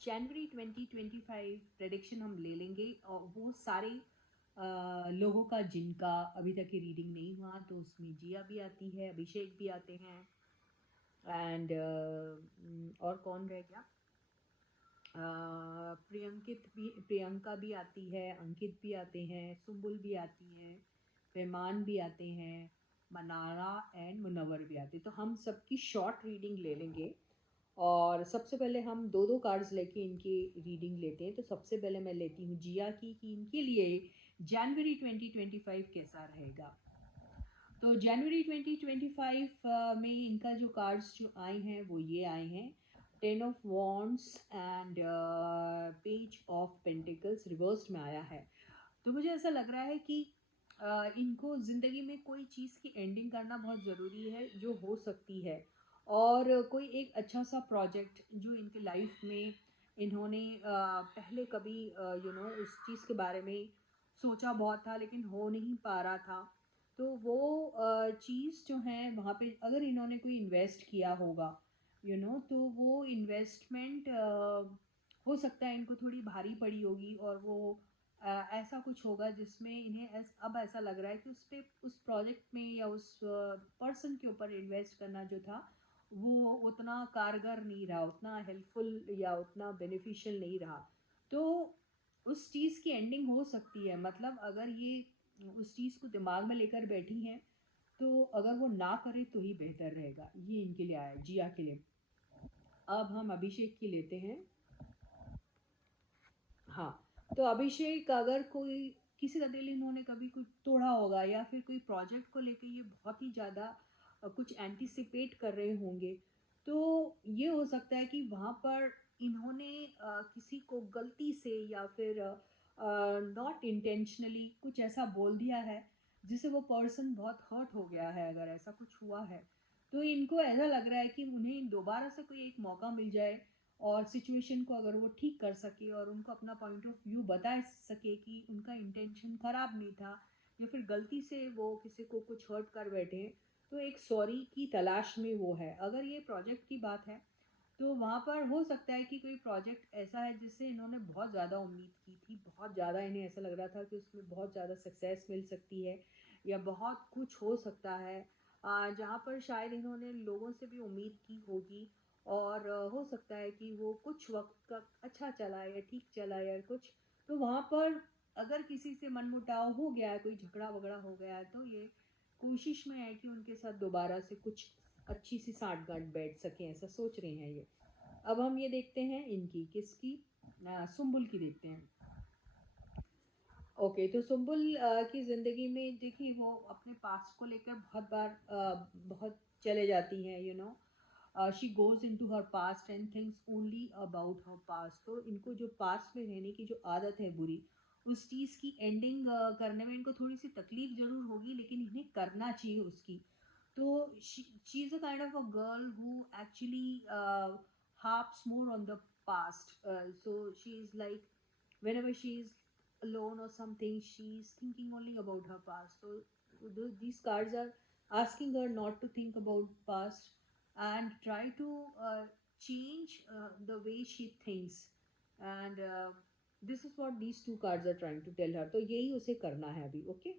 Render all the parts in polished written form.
जनवरी 2025 prediction हम ले लेंगे, और वो सारे लोगों का जिनका अभी तक की रीडिंग नहीं हुआ, तो उसमें जिया भी आती है, अभिषेक भी आते हैं, एंड और कौन रह गया, प्रियंका भी आती है, अंकित भी आते हैं, सुम्बुल भी आती हैं, फैमान भी आते हैं, मनारा एंड मुनव्वर भी आते हैं। तो हम सबकी शॉर्ट रीडिंग ले लेंगे, और सबसे पहले हम दो दो कार्ड्स लेके इनकी रीडिंग लेते हैं। तो सबसे पहले मैं लेती हूँ जिया की कि इनके लिए जनवरी 2025 कैसा रहेगा। तो जनवरी 2025 में इनका जो कार्ड्स जो आए हैं वो ये आए हैं, 10 of wands and page of pentacles reversed में आया है। तो मुझे ऐसा लग रहा है कि इनको ज़िंदगी में कोई चीज़ की एंडिंग करना बहुत ज़रूरी है, जो हो सकती है, और कोई एक अच्छा सा प्रोजेक्ट जो इनके लाइफ में इन्होंने पहले कभी उस चीज़ के बारे में सोचा बहुत था लेकिन हो नहीं पा रहा था। तो वो चीज़ जो है वहाँ पे अगर इन्होंने कोई इन्वेस्ट किया होगा, तो वो इन्वेस्टमेंट हो सकता है इनको थोड़ी भारी पड़ी होगी, और वो ऐसा कुछ होगा जिसमें इन्हें अब ऐसा लग रहा है कि उस प्रोजेक्ट में या उस पर्सन के ऊपर इन्वेस्ट करना जो था वो उतना कारगर नहीं रहा, उतना हेल्पफुल या उतना बेनिफिशियल नहीं रहा। तो उस चीज़ की एंडिंग हो सकती है, मतलब अगर ये उस चीज़ को दिमाग में लेकर बैठी हैं, तो अगर वो ना करे तो ही बेहतर रहेगा। ये इनके लिए आया है, जिया के लिए। अब हम अभिषेक की लेते हैं। हाँ, तो अभिषेक, अगर कोई किसी का दिल इन्होंने कभी कुछ तोड़ा होगा, या फिर कोई प्रोजेक्ट को लेके ये बहुत ही ज़्यादा कुछ एंटिसिपेट कर रहे होंगे, तो ये हो सकता है कि वहाँ पर इन्होंने किसी को गलती से या फिर नॉट इंटेंशनली कुछ ऐसा बोल दिया है जिससे वो पर्सन बहुत हर्ट हो गया है, अगर ऐसा कुछ हुआ है। तो इनको ऐसा लग रहा है कि उन्हें दोबारा से कोई एक मौका मिल जाए, और सिचुएशन को अगर वो ठीक कर सके और उनको अपना पॉइंट ऑफ व्यू बता सके कि उनका इंटेंशन ख़राब नहीं था, या फिर गलती से वो किसी को कुछ हर्ट कर बैठे, तो एक सॉरी की तलाश में वो है। अगर ये प्रोजेक्ट की बात है, तो वहाँ पर हो सकता है कि कोई प्रोजेक्ट ऐसा है जिससे इन्होंने बहुत ज़्यादा उम्मीद की थी, बहुत ज़्यादा इन्हें ऐसा लग रहा था कि उसमें बहुत ज़्यादा सक्सेस मिल सकती है, या बहुत कुछ हो सकता है, जहाँ पर शायद इन्होंने लोगों से भी उम्मीद की होगी, और हो सकता है कि वो कुछ वक्त तक अच्छा चला या ठीक चला या कुछ। तो वहाँ पर अगर किसी से मनमुटाव हो गया है, कोई झगड़ा वगड़ा हो गया है, तो ये कोशिश में है कि उनके साथ दोबारा से कुछ अच्छी सी साठगांठ बैठ सके, ऐसा सोच रहे हैं ये। अब हम ये देखते हैं इनकी किसकी, सुम्बुल की देखते हैं। ओके, तो सुम्बुल की ज़िंदगी में देखिए वो अपने पास्ट को लेकर बहुत बार बहुत चले जाती हैं, she goes into her past and thinks only about her past. तो इनको जो पास्ट में रहने की जो आदत है बुरी, उस चीज़ की एंडिंग करने में इनको थोड़ी सी तकलीफ ज़रूर होगी, लेकिन इन्हें करना चाहिए उसकी। तो she is a kind of a girl who actually harps more on the past. So she is like, whenever she is alone or something, she's thinking only about her past. So these cards are asking her not to think about past, and try to change the way she thinks, and this is what these two cards are trying to tell her. तो यही उसे करना है अभी। Okay,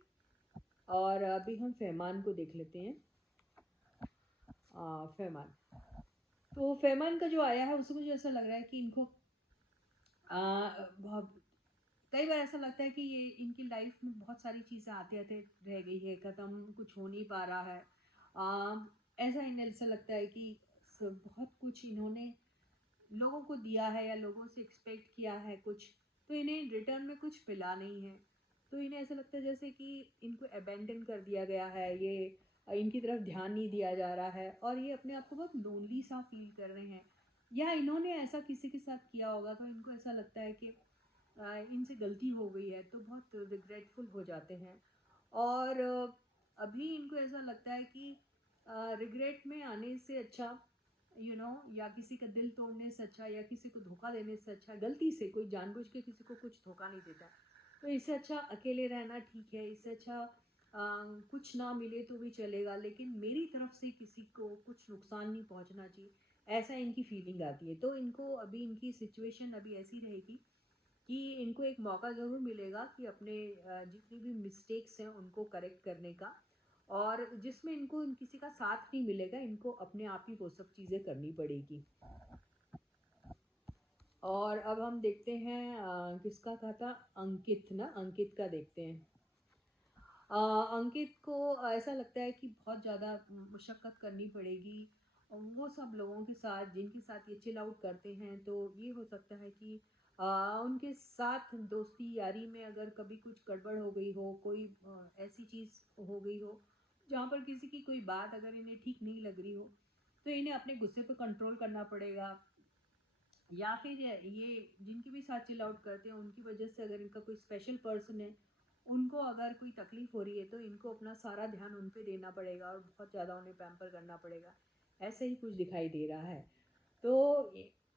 और अभी हम फैमान को देख लेते हैं। फैमान, तो फैमान का जो आया है उससे मुझे ऐसा लग रहा है कि इनको बहुत कई बार ऐसा लगता है कि ये इनकी लाइफ में बहुत सारी चीज़ें आते आते रह गई है, ख़त्म, कुछ हो नहीं पा रहा है। ऐसा इन्हें ऐसा लगता है कि बहुत कुछ इन्होंने लोगों को दिया है या लोगों से एक्सपेक्ट किया है कुछ, तो इन्हें रिटर्न में कुछ मिला नहीं है। तो इन्हें ऐसा लगता है जैसे कि इनको अबैंडन कर दिया गया है, ये इनकी तरफ ध्यान नहीं दिया जा रहा है, और ये अपने आप को बहुत लोनली सा फील कर रहे हैं, या इन्होंने ऐसा किसी के साथ किया होगा, तो इनको ऐसा लगता है कि इनसे गलती हो गई है, तो बहुत रिग्रेटफुल हो जाते हैं। और अभी इनको ऐसा लगता है कि रिग्रेट में आने से अच्छा, या किसी का दिल तोड़ने से अच्छा, या किसी को धोखा देने से अच्छा, गलती से कोई जानबूझ के किसी को कुछ धोखा नहीं देता, तो इससे अच्छा अकेले रहना ठीक है, इससे अच्छा कुछ ना मिले तो भी चलेगा, लेकिन मेरी तरफ से किसी को कुछ नुकसान नहीं पहुंचना चाहिए, ऐसा इनकी फीलिंग आती है। तो इनको अभी इनकी सिचुएशन अभी ऐसी रहेगी कि इनको एक मौका ज़रूर मिलेगा कि अपने जितनी भी मिस्टेक्स हैं उनको करेक्ट करने का, और जिसमें इनको किसी का साथ नहीं मिलेगा, इनको अपने आप ही वो सब चीज़ें करनी पड़ेगी। और अब हम देखते हैं किसका था अंकित ना, अंकित का देखते हैं। अंकित को ऐसा लगता है कि बहुत ज़्यादा मशक्क़त करनी पड़ेगी वो सब लोगों के साथ जिनके साथ ये चिल आउट करते हैं। तो ये हो सकता है कि उनके साथ दोस्ती यारी में अगर कभी कुछ गड़बड़ हो गई हो, कोई ऐसी चीज़ हो गई हो जहाँ पर किसी की कोई बात अगर इन्हें ठीक नहीं लग रही हो, तो इन्हें अपने गुस्से पे कंट्रोल करना पड़ेगा। या फिर ये जिनके भी साथ चिल आउट करते हैं उनकी वजह से अगर इनका कोई स्पेशल पर्सन है, उनको अगर कोई तकलीफ़ हो रही है, तो इनको अपना सारा ध्यान उन पे देना पड़ेगा और बहुत ज़्यादा उन्हें पैम्पर करना पड़ेगा। ऐसा ही कुछ दिखाई दे रहा है। तो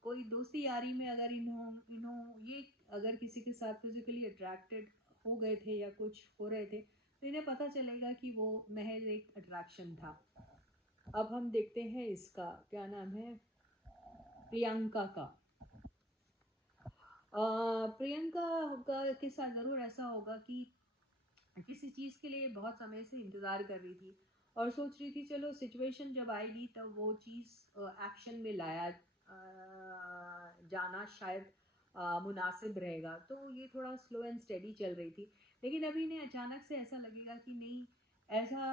कोई दोस्ती यारी में अगर इन्हों इन्हों ये अगर किसी के साथ फिजिकली अट्रैक्टेड हो गए थे या कुछ हो रहे थे, तो इन्हें पता चलेगा कि वो महज एक अट्रैक्शन था। अब हम देखते हैं इसका क्या नाम है, प्रियंका का। प्रियंका का के साथ ज़रूर ऐसा होगा कि किसी चीज़ के लिए बहुत समय से इंतज़ार कर रही थी और सोच रही थी चलो सिचुएशन जब आएगी तब वो चीज़ एक्शन में लाया जाना शायद मुनासिब रहेगा। तो ये थोड़ा स्लो एंड स्टेडी चल रही थी, लेकिन अभी इन्हें अचानक से ऐसा लगेगा कि नहीं, ऐसा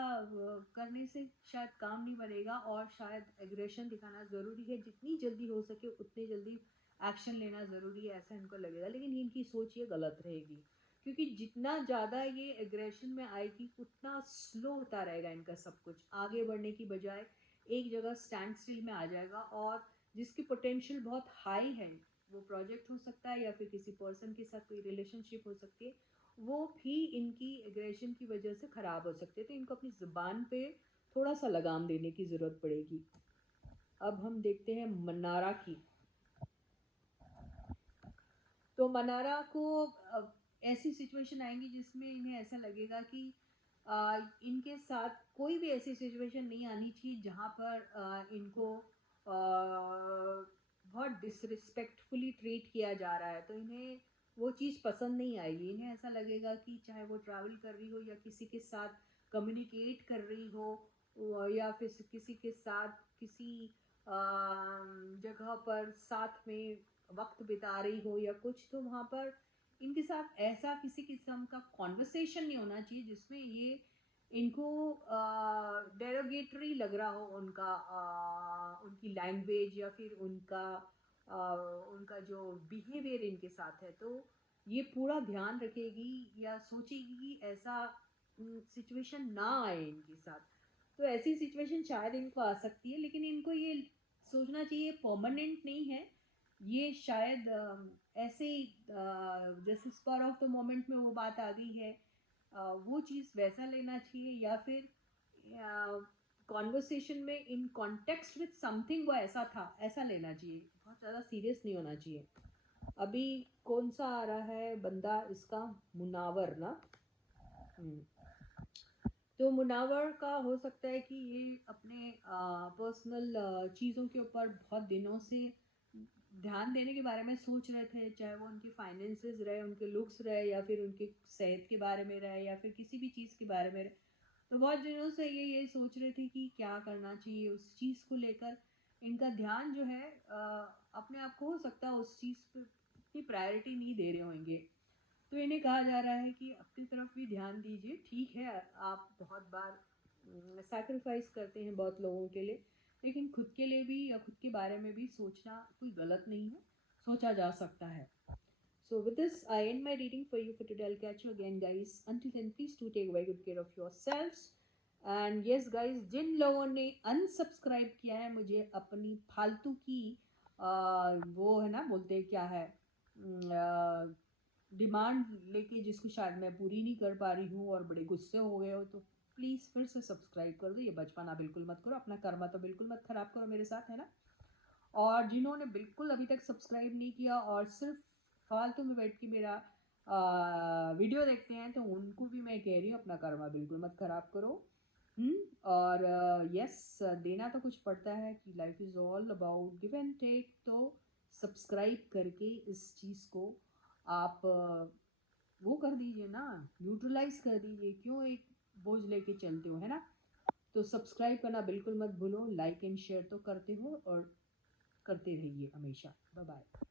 करने से शायद काम नहीं बनेगा और शायद एग्रेशन दिखाना ज़रूरी है, जितनी जल्दी हो सके उतनी जल्दी एक्शन लेना ज़रूरी है, ऐसा इनको लगेगा। लेकिन इनकी सोच ये गलत रहेगी, क्योंकि जितना ज़्यादा ये एग्रेशन में आएगी उतना स्लो होता रहेगा इनका सब कुछ, आगे बढ़ने की बजाय एक जगह स्टैंड स्टिल में आ जाएगा। और जिसकी पोटेंशियल बहुत हाई है, वो प्रोजेक्ट हो सकता है या फिर किसी पर्सन के साथ कोई रिलेशनशिप हो सकती है, वो भी इनकी एग्रेशन की वजह से ख़राब हो सकते हैं। तो इनको अपनी ज़ुबान पे थोड़ा सा लगाम देने की ज़रूरत पड़ेगी। अब हम देखते हैं मन्नारा की। तो मनारा को ऐसी सिचुएशन आएंगी जिसमें इन्हें ऐसा लगेगा कि इनके साथ कोई भी ऐसी सिचुएशन नहीं आनी चाहिए जहाँ पर इनको बहुत डिसरिस्पेक्टफुली ट्रीट किया जा रहा है। तो इन्हें वो चीज़ पसंद नहीं आएगी। इन्हें ऐसा लगेगा कि चाहे वो ट्रैवल कर रही हो या किसी के साथ कम्युनिकेट कर रही हो, या फिर किसी के साथ किसी जगह पर साथ में वक्त बिता रही हो या कुछ, तो वहाँ पर इनके साथ ऐसा किसी किस्म का कॉन्वर्सेशन नहीं होना चाहिए जिसमें ये इनको डेरोगेटरी लग रहा हो, उनका उनकी लैंग्वेज या फिर उनका जो बिहेवियर इनके साथ है। तो ये पूरा ध्यान रखेगी या सोचेगी कि ऐसा सिचुएशन ना आए इनके साथ। तो ऐसी सिचुएशन शायद इनको आ सकती है, लेकिन इनको ये सोचना चाहिए परमानेंट नहीं है। ये शायद ऐसे ही जैसे स्पर ऑफ द मोमेंट में वो बात आ गई है, वो चीज़ वैसा लेना चाहिए, या फिर कॉन्वर्सेशन में इन कॉन्टेक्स्ट विथ समथिंग वो ऐसा था ऐसा लेना चाहिए, बहुत ज़्यादा सीरियस नहीं होना चाहिए। अभी कौन सा आ रहा है बंदा इसका, मुनावर ना। तो मुनावर का हो सकता है कि ये अपने पर्सनल चीज़ों के ऊपर बहुत दिनों से ध्यान देने के बारे में सोच रहे थे, चाहे वो उनके फाइनेंसेस रहे, उनके लुक्स रहे, या फिर उनके सेहत के बारे में रहे, या फिर किसी भी चीज़ के बारे में रहे। तो बहुत दिनों से ये सोच रहे थे कि क्या करना चाहिए उस चीज़ को लेकर। इनका ध्यान जो है अपने आप को हो सकता है उस चीज़ पे इतनी प्रायोरिटी नहीं दे रहे होंगे। तो इन्हें कहा जा रहा है कि अपनी तरफ भी ध्यान दीजिए। ठीक है, आप बहुत बार सैक्रिफाइस करते हैं बहुत लोगों के लिए, लेकिन खुद के लिए भी या खुद के बारे में भी सोचना कोई गलत नहीं है, सोचा जा सकता है। So with this, I end my reading for you for today. I'll catch you again, guys. Until then, please do take very good care of yourselves. And yes, guys, जिन लोगों ने unsubscribe किया है मुझे अपनी फालतू की वो है ना, बोलते हैं क्या है, डिमांड लेके, जिसको शायद मैं पूरी नहीं कर पा रही हूँ और बड़े गुस्से हो गए हो, तो प्लीज़ फिर से सब्सक्राइब कर दो। ये बचपना बिल्कुल मत करो, अपना कर्मा तो बिल्कुल मत ख़राब करो मेरे साथ, है ना। और जिन्होंने बिल्कुल अभी तक सब्सक्राइब नहीं किया और सिर्फ फालतू में बैठ के मेरा वीडियो देखते हैं, तो उनको भी मैं कह रही हूँ अपना कर्मा बिल्कुल मत ख़राब करो। और यस, देना तो कुछ पड़ता है कि life is all about give and take. तो सब्सक्राइब करके इस चीज़ को आप वो कर दीजिए ना, न्यूट्रलाइज कर दीजिए। क्यों एक बोझ लेके चलते हो, है ना? तो सब्सक्राइब करना बिल्कुल मत भूलो, लाइक एंड शेयर तो करते हो और करते रहिए हमेशा। Bye bye.